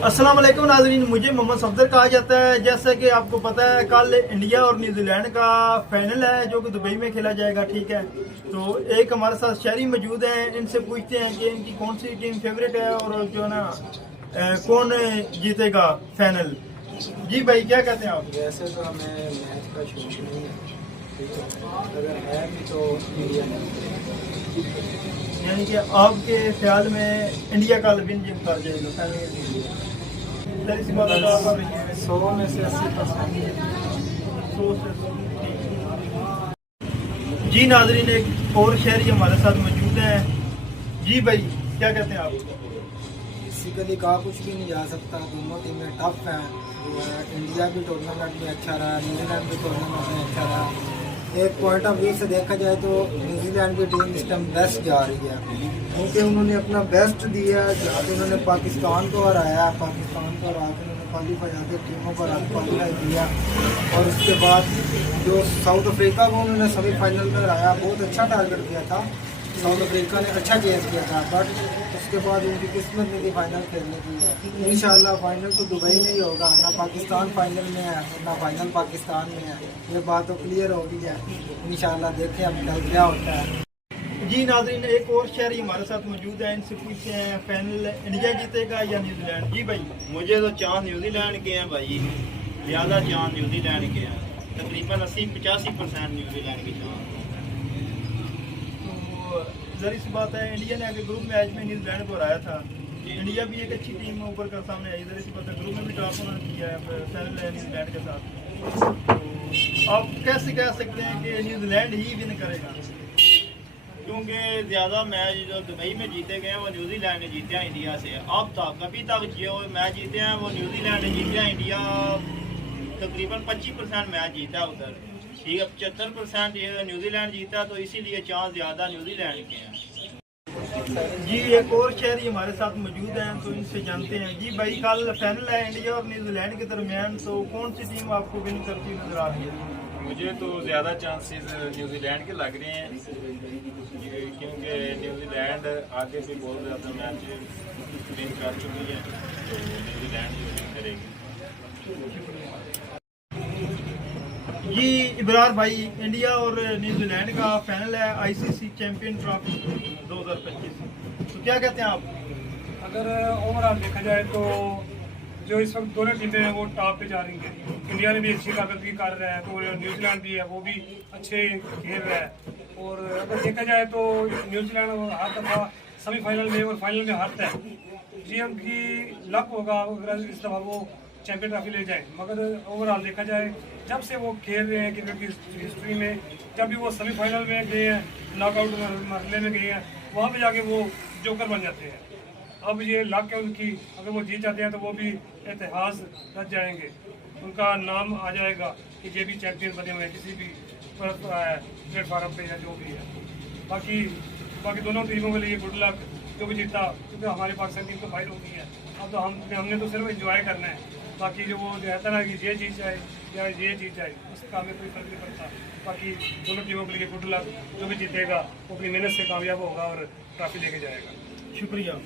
अस्सलाम वालेकुम नाज़रीन, मुझे मोहम्मद सफदर कहा जाता है। जैसा कि आपको पता है, कल इंडिया और न्यूजीलैंड का फाइनल है जो कि दुबई में खेला जाएगा। ठीक है, तो एक हमारे साथ शहरी मौजूद हैं, इनसे पूछते हैं कि इनकी कौन सी टीम फेवरेट है और जो है ना कौन जीतेगा फाइनल। जी भाई, क्या कहते हैं आप? वैसे तो हमें मैच का शौक नहीं है, ठीक है। अगर है भी तो इंडिया नहीं। यानी कि आपके ख्याल में इंडिया का विन जीत कर जाएगा फाइनल? 100 में से 80%। जी नाजरीन, एक और शहरी हमारे साथ मौजूद हैं। जी भाई, क्या कहते हैं आप? बेसिकली कहा कुछ भी नहीं जा सकता, दोनों टीमें टफ हैं। जो है इंडिया भी टूर्नामेंट में अच्छा रहा, न्यूजीलैंड भी टूर्नामेंट में अच्छा रहा। एक पॉइंट ऑफ व्यू से देखा जाए तो न्यूजीलैंड की टीम इस टाइम बेस्ट जा रही है, क्योंकि उन्होंने अपना बेस्ट दिया। उन्होंने पाकिस्तान को हराया, पाकिस्तान को हरा के उन्होंने क्वालिफाई आगे टीमों को क्वालिफाई किया, और उसके बाद जो साउथ अफ्रीका को उन्होंने सेमीफाइनल में हराया। बहुत अच्छा टारगेट किया था, साउथ अफ्रीका ने अच्छा चेस किया था, बट उसके बाद उनकी किस्मत नहीं थी फाइनल खेलने की। इंशाल्लाह फाइनल तो दुबई में ही होगा, ना पाकिस्तान फाइनल में है ना फाइनल पाकिस्तान में है। ये बात तो क्लियर हो गई है। इंशाल्लाह देखें अब कल क्या होता है। जी नाज़रीन, एक और शहरी हमारे साथ मौजूद है, इनसे पूछते हैं फाइनल इंडिया जीतेगा या न्यूजीलैंड। जी भाई। मुझे तो चांस न्यूजीलैंड के हैं भाई, ज़्यादा चांस न्यूजीलैंड के हैं। तकरीबन 80-85% न्यूजीलैंड की चांस। तो जरी सी बात है, इंडिया ने आगे ग्रुप मैच में न्यूजीलैंड को हराया था। इंडिया भी एक अच्छी टीम ऊपर कर सामने आई। जरी सी बात है, ग्रुप में भी टॉप उन्होंने किया है फाइनल न्यूजीलैंड के साथ। तो आप कैसे कह सकते हैं कि न्यूजीलैंड ही विन करेगा? क्योंकि ज़्यादा मैच जो दुबई में जीते गए हैं वो न्यूजीलैंड ने जीते हैं इंडिया से। अब तक अभी तक जो मैच जीते हैं वो न्यूजीलैंड ने जीते हैं। इंडिया तकरीबन 25% मैच जीता है उधर, ठीक है। 75% ये न्यूजीलैंड जीता, तो इसीलिए चांस ज़्यादा न्यूजीलैंड के हैं। जी, एक और शहरी हमारे साथ मौजूद हैं, तो इनसे जानते हैं। जी भाई, कल फाइनल है इंडिया और न्यूजीलैंड के दरमियान, तो कौन सी टीम आपको विन करती नजर आ रही है? मुझे तो ज़्यादा चांसेस न्यूजीलैंड के लग रहे हैं, क्योंकि न्यूजीलैंड आगे भी बहुत ज़्यादा मैच विन कर चुकी है, तो न्यूजीलैंड विन करेगी। जी इब्रार भाई, इंडिया और न्यूजीलैंड का फाइनल है आईसीसी चैंपियन ट्रॉफी 2025, तो क्या कहते हैं आप? अगर ओवरऑल देखा जाए तो जो इस वक्त दोनों टीमें हैं वो टॉप पे जा रही हैं। इंडिया ने भी अच्छी कारकर्दगी कर रहा है, तो न्यूजीलैंड भी है वो भी अच्छे खेल रहा है। और अगर देखा जाए तो न्यूजीलैंड हर दफ़ा सेमीफाइनल में और फाइनल में हारता है। जी उनकी लक होगा अगर इस दफ़ा वो चैंपियन ट्रॉफी ले जाए। मगर ओवरऑल देखा जाए, जब से वो खेल रहे हैं क्रिकेट की हिस्ट्री में, जब भी वो सेमीफाइनल में गए हैं, नॉकआउट मरहले में गए हैं, वहाँ पे जाके वो जोकर बन जाते हैं। अब ये लक है उनकी, अगर वो जीत जाते हैं तो वो भी इतिहास रच जाएंगे, उनका नाम आ जाएगा कि ये भी चैंपियन बने हुए हैं किसी भी प्लेटफार्म पे या जो भी है। बाकी दोनों टीमों के लिए गुड लक, जो भी जीता, क्योंकि हमारे पाकिस्तान टीम तो फाइल हो गई है। अब तो हमने तो सिर्फ एंजॉय करना है। बाकी जो वो रहता ना कि ये जीत जाए या ये जीत जाए, उसका हमें कोई फर्क नहीं पड़ता। बाकी दोनों टीमों के लिए गुड लक, जो भी जीतेगा वो अपनी मेहनत से कामयाब होगा और ट्रॉफी लेके जाएगा। शुक्रिया।